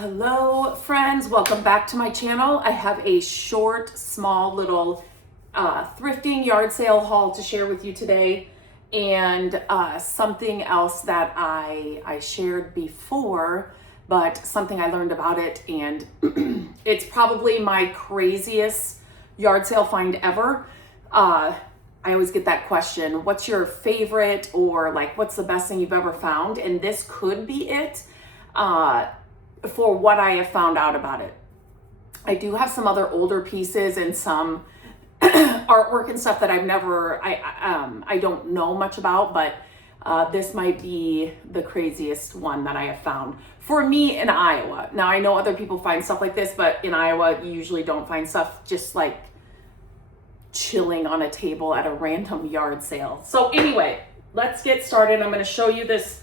Hello friends, welcome back to my channel. I have a short, small little thrifting yard sale haul to share with you today, and something else that I shared before, but something I learned about it, and it's probably my craziest yard sale find ever. I always get that question, what's your favorite, or like what's the best thing you've ever found? And this could be it. For what I have found out about it. I do have some other older pieces and some artwork and stuff that I don't know much about, but this might be the craziest one that I have found for me in Iowa. Now I know other people find stuff like this, but in Iowa you usually don't find stuff just like chilling on a table at a random yard sale. So anyway, let's get started. I'm going to show you this,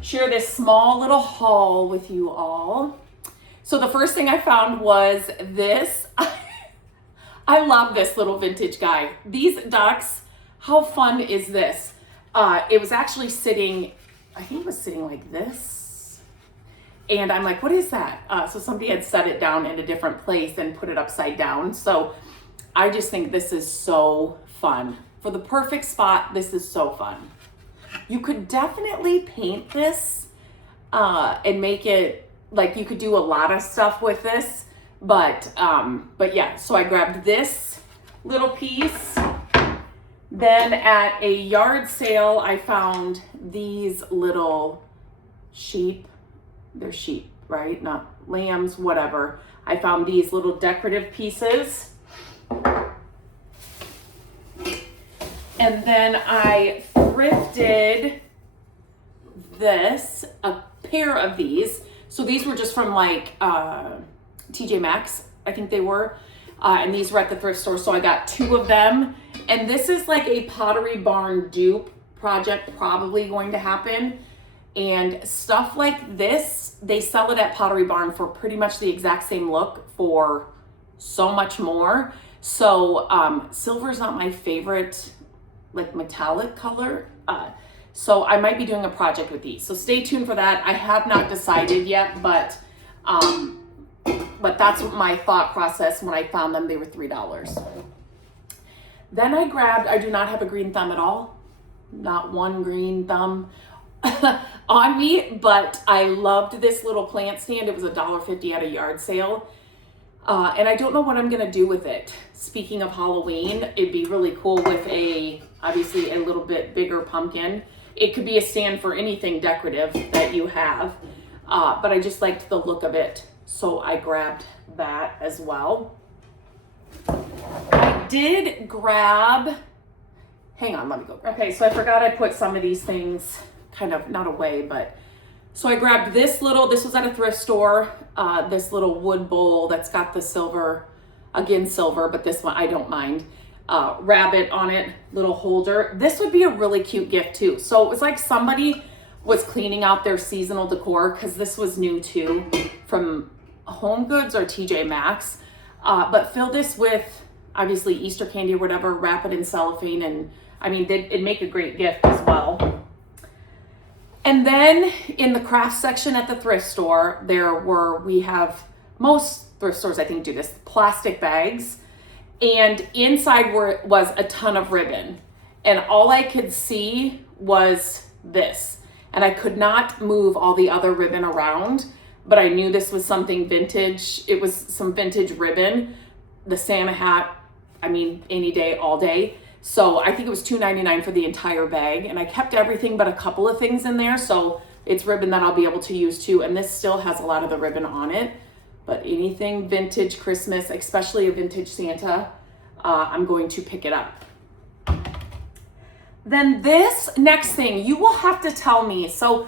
share this small little haul with you all. So the first thing I found was this. I love this little vintage guy. These ducks, how fun is this? It was actually sitting, I think it was sitting like this. And I'm like, what is that? So somebody had set it down in a different place and put it upside down. So I just think this is so fun. For the perfect spot, this is so fun. You could definitely paint this and make it, like you could do a lot of stuff with this, but yeah, so I grabbed this little piece. Then at a yard sale, I found these little sheep. They're sheep, right? Not lambs, whatever. I found these little decorative pieces. And then I thrifted a pair of these. So these were just from like TJ Maxx, I think they were. And these were at the thrift store. So I got two of them. And this is like a Pottery Barn dupe project probably going to happen. And stuff like this, they sell it at Pottery Barn for pretty much the exact same look for so much more. So silver is not my favorite like metallic color. So I might be doing a project with these. So stay tuned for that. I have not decided yet, but that's what my thought process when I found them. They were $3. Then I do not have a green thumb at all. Not one green thumb on me, but I loved this little plant stand. It was $1.50 at a yard sale. And I don't know what I'm gonna do with it. Speaking of Halloween, it'd be really cool with obviously a little bit bigger pumpkin. It could be a stand for anything decorative that you have, but I just liked the look of it, so I grabbed that as well. I did grab, hang on, let me go. Okay, so I forgot I put some of these things kind of, not away, but so I grabbed this was at a thrift store, this little wood bowl that's got the silver, again silver, but this one I don't mind, rabbit on it, little holder. This would be a really cute gift too. So it was like somebody was cleaning out their seasonal decor, because this was new too, from Home Goods or TJ Maxx, but fill this with obviously Easter candy or whatever, wrap it in cellophane, and I mean, it'd make a great gift as well. And then in the craft section at the thrift store, we have, most thrift stores I think do this, plastic bags, and inside was a ton of ribbon. And all I could see was this. And I could not move all the other ribbon around, but I knew this was something vintage. It was some vintage ribbon. The Santa hat, I mean, any day, all day. So I think it was $2.99 for the entire bag, and I kept everything but a couple of things in there, so it's ribbon that I'll be able to use too, and this still has a lot of the ribbon on it, but anything vintage Christmas, especially a vintage Santa, I'm going to pick it up. Then this next thing, you will have to tell me. So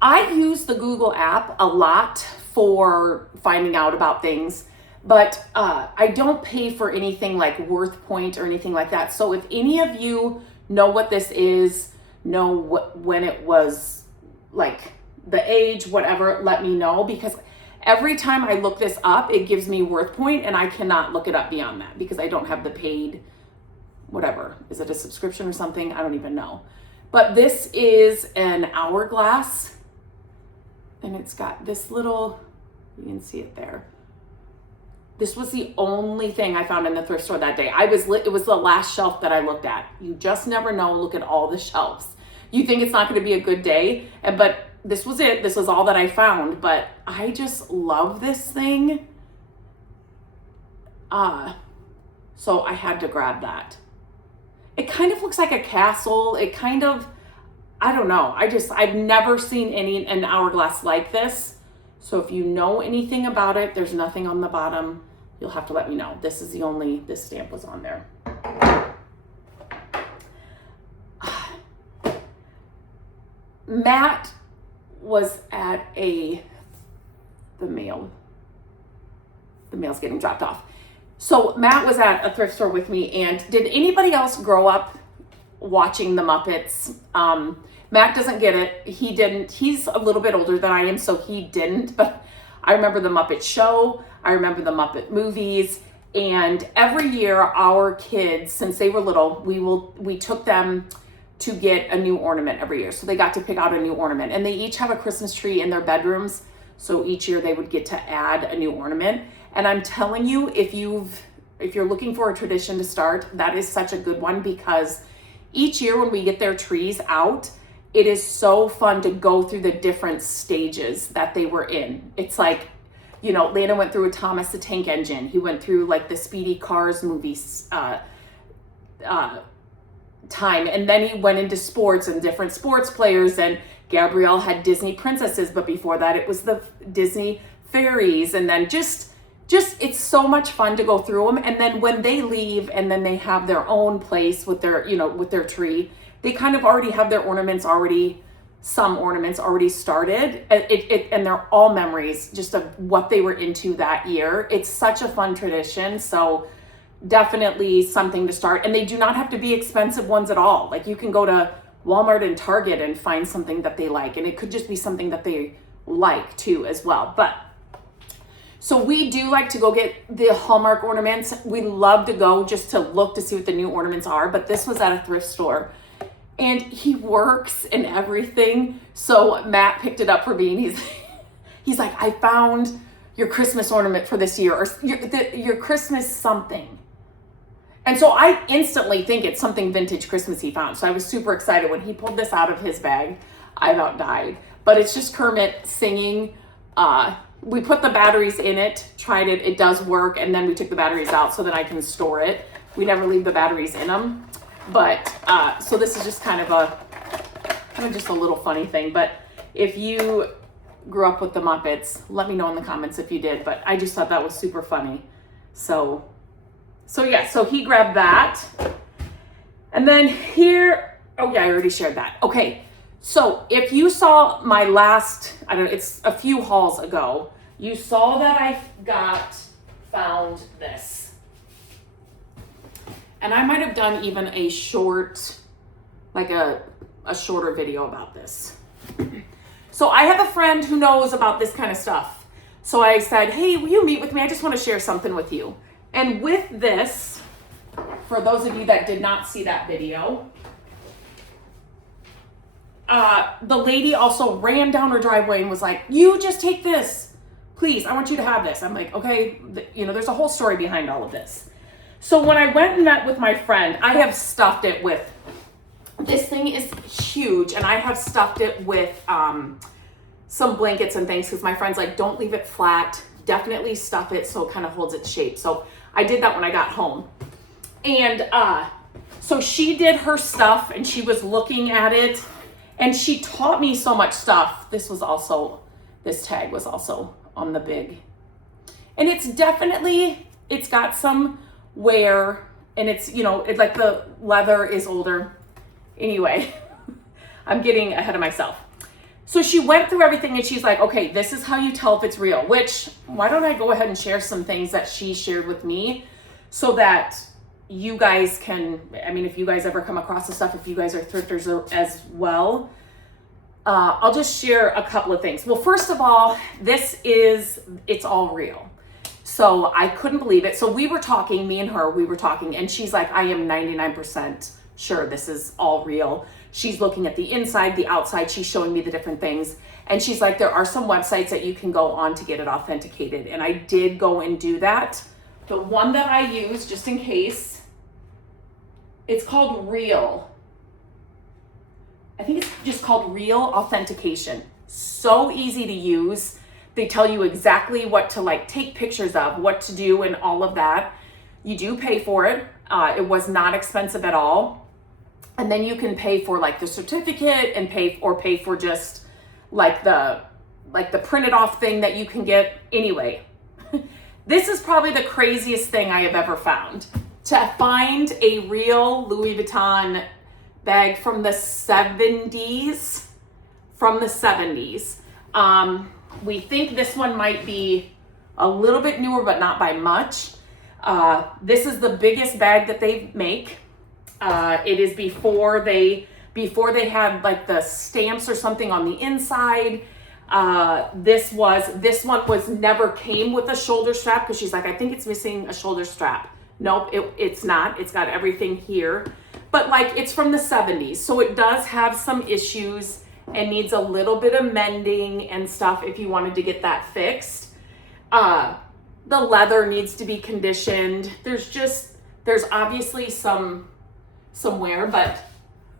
I use the Google app a lot for finding out about things, but I don't pay for anything like Worth Point or anything like that. So if any of you know what this is, know when it was, like the age, whatever, let me know, because every time I look this up, it gives me Worth Point, and I cannot look it up beyond that because I don't have the paid, whatever. Is it a subscription or something? I don't even know. But this is an hourglass, and it's got this little You can see it there. This was the only thing I found in the thrift store that day. It was the last shelf that I looked at. You just never know. Look at all the shelves. You think it's not going to be a good day, but this was it. This was all that I found, but I just love this thing. So I had to grab that. It kind of looks like a castle. It kind of, I don't know. I've never seen an hourglass like this. So if you know anything about it, there's nothing on the bottom. You'll have to let me know. This stamp was on there. Matt was at the mail's getting dropped off. So Matt was at a thrift store with me, and did anybody else grow up watching the Muppets? Matt doesn't get it. He didn't. He's a little bit older than I am, so he didn't. But I remember the Muppet Show. I remember the Muppet movies. And every year, our kids, since they were little, we took them to get a new ornament every year. So they got to pick out a new ornament. And they each have a Christmas tree in their bedrooms. So each year they would get to add a new ornament. And I'm telling you, if you're looking for a tradition to start, that is such a good one, because each year when we get their trees out, it is so fun to go through the different stages that they were in. It's like, Landon went through a Thomas the Tank Engine. He went through like the Speedy Cars movies time. And then he went into sports and different sports players, and Gabrielle had Disney princesses, but before that it was the Disney fairies. And then just it's so much fun to go through them. And then when they leave and then they have their own place with their, with their tree, they kind of already have their some ornaments already started. And they're all memories just of what they were into that year. It's such a fun tradition. So definitely something to start. And they do not have to be expensive ones at all. Like, you can go to Walmart and Target and find something that they like. And it could just be something that they like too as well. But so we do like to go get the Hallmark ornaments. We love to go just to look to see what the new ornaments are. But this was at a thrift store. And he works and everything. So Matt picked it up for me, and he's like, I found your Christmas ornament for this year, or your Christmas something. And so I instantly think it's something vintage Christmas he found. So I was super excited when he pulled this out of his bag. I about died. But it's just Kermit singing. We put the batteries in it, tried it. It does work. And then we took the batteries out so that I can store it. We never leave the batteries in them. But so this is just kind of just a little funny thing. But if you grew up with the Muppets, let me know in the comments if you did. But I just thought that was super funny. So yeah, so he grabbed that. And then here, oh yeah, I already shared that. Okay, so if you saw my last, it's a few hauls ago, you saw that I found this. And I might have done even a short, like a shorter video about this. So I have a friend who knows about this kind of stuff. So I said, hey, will you meet with me? I just want to share something with you. And with this, for those of you that did not see that video, the lady also ran down her driveway and was like, you just take this, please. I want you to have this. I'm like, okay, there's a whole story behind all of this. So when I went and met with my friend, I have stuffed it with, this thing is huge, and I have stuffed it with some blankets and things, because my friend's like, don't leave it flat, definitely stuff it so it kind of holds its shape. So I did that when I got home. And so she did her stuff, and she was looking at it, and she taught me so much stuff. This tag was also on the big. And it's got some wear, and it's like the leather is older. Anyway, I'm getting ahead of myself. So she went through everything, and she's like, okay, this is how you tell if it's real, which, why don't I go ahead and share some things that she shared with me, so that you guys can, if you guys ever come across this stuff, if you guys are thrifters as well, I'll just share a couple of things. Well, first of all, it's all real. So I couldn't believe it. So me and her, we were talking, and she's like, I am 99% sure this is all real. She's looking at the inside, the outside. She's showing me the different things. And she's like, there are some websites that you can go on to get it authenticated. And I did go and do that. The one that I use, just in case, it's called Real. I think it's just called Real Authentication. So easy to use. They tell you exactly what to like take pictures of, what to do, and all of that. You do pay for it. It was not expensive at all. And then you can pay for like the certificate and pay for just like the printed off thing that you can get. Anyway, this is probably the craziest thing I have ever found. To find a real Louis Vuitton bag from the 70s. We think this one might be a little bit newer, but not by much. This is the biggest bag that they make. It is before they had like the stamps or something on the inside. This one was never came with a shoulder strap, because she's like, I think it's missing a shoulder strap. Nope, it's not. It's got everything here. But like, it's from the 70s, so it does have some issues and needs a little bit of mending and stuff if you wanted to get that fixed. The leather needs to be conditioned. There's obviously some wear, but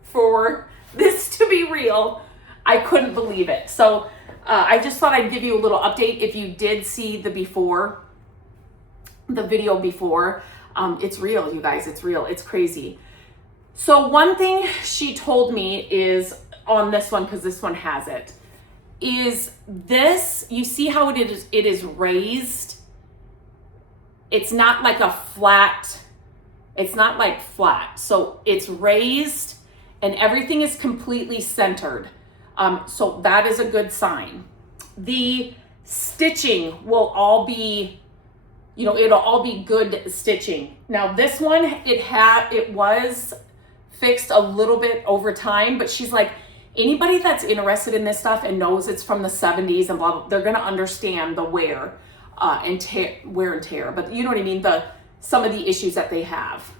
for this to be real, I couldn't believe it. So I just thought I'd give you a little update. If you did see the video before, it's real, you guys, it's real, it's crazy. So one thing she told me is on this one, because this one has it, is this, you see how it is raised? It's not like a flat, it's not like flat. So it's raised and everything is completely centered. So that is a good sign. The stitching will all be, it'll all be good stitching. Now this one, it was fixed a little bit over time, but she's like, anybody that's interested in this stuff and knows it's from the 70s and blah, blah, they're going to understand the wear and tear. But you know what I mean? Some of the issues that they have.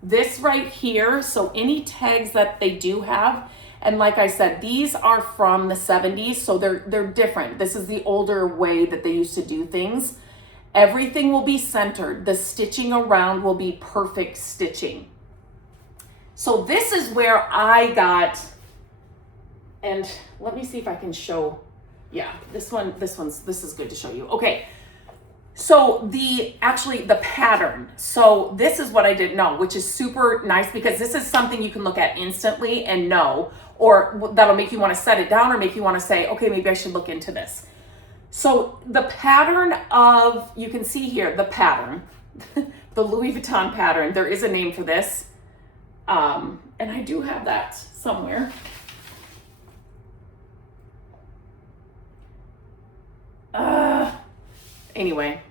This right here, so any tags that they do have, and like I said, these are from the 70s, so they're different. This is the older way that they used to do things. Everything will be centered. The stitching around will be perfect stitching. So this is where I got, and let me see if I can show. Yeah, this is good to show you. Okay. So the pattern. So this is what I didn't know, which is super nice, because this is something you can look at instantly and know, or that'll make you want to set it down or make you want to say, okay, maybe I should look into this. So the pattern of, you can see here, the pattern, the Louis Vuitton pattern, there is a name for this. And I do have that somewhere. Anyway,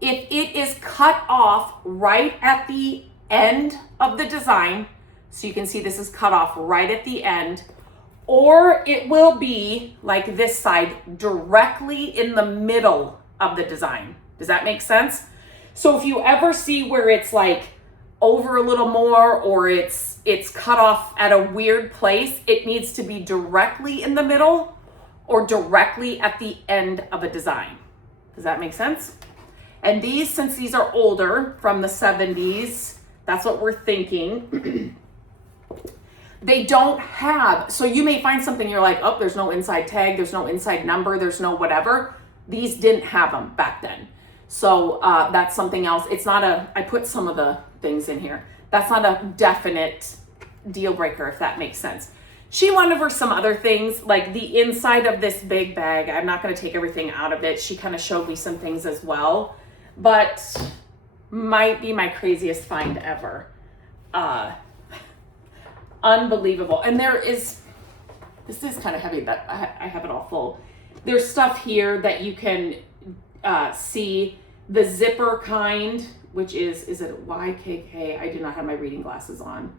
if it is cut off right at the end of the design, so you can see this is cut off right at the end, or it will be like this side directly in the middle of the design. Does that make sense? So if you ever see where it's like over a little more, or it's cut off at a weird place, it needs to be directly in the middle or directly at the end of a design. Does that make sense? And these, since these are older, from the 70s, that's what we're thinking. They don't have, so you may find something you're like, oh, there's no inside tag, there's no inside number, there's no whatever. These didn't have them back then. So that's something else. It's not I put some of the things in here. That's not a definite deal breaker, if that makes sense. She went over some other things, like the inside of this big bag. I'm not going to take everything out of it. She kind of showed me some things as well, but might be my craziest find ever. Unbelievable. And this is kind of heavy, but I have it all full. There's stuff here that you can see, the zipper kind, which is it YKK? I do not have my reading glasses on.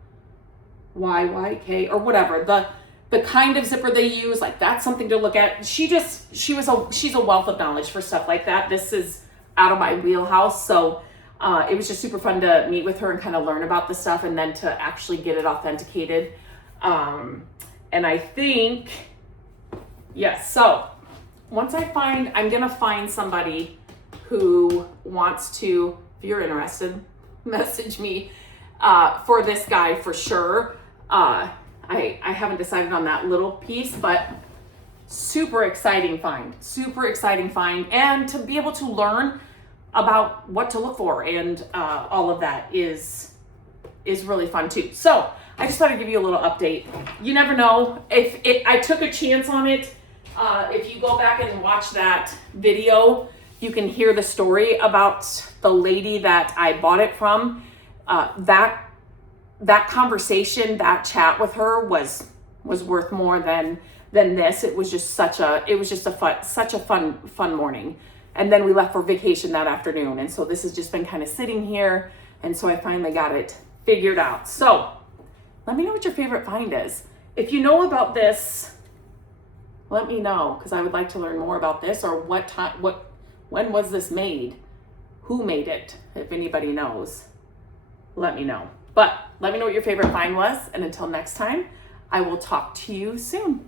YYK or whatever, the kind of zipper they use, like that's something to look at. She's a wealth of knowledge for stuff like that. This is out of my wheelhouse, so it was just super fun to meet with her and kind of learn about the stuff, and then to actually get it authenticated. And I think Yes, so once I'm gonna find somebody who wants to, if you're interested, message me for this guy for sure. I haven't decided on that little piece, but super exciting find, and to be able to learn about what to look for and all of that is really fun too. So I just thought I'd give you a little update. You never know if I took a chance on it. If you go back and watch that video, you can hear the story about the lady that I bought it from. That conversation, that chat with her was worth more than this. It was just such a fun morning. And then we left for vacation that afternoon. And so this has just been kind of sitting here. And so I finally got it figured out. So let me know what your favorite find is. If you know about this, let me know, because I would like to learn more about this, or when was this made? Who made it? If anybody knows, let me know. But let me know what your favorite find was. And until next time, I will talk to you soon.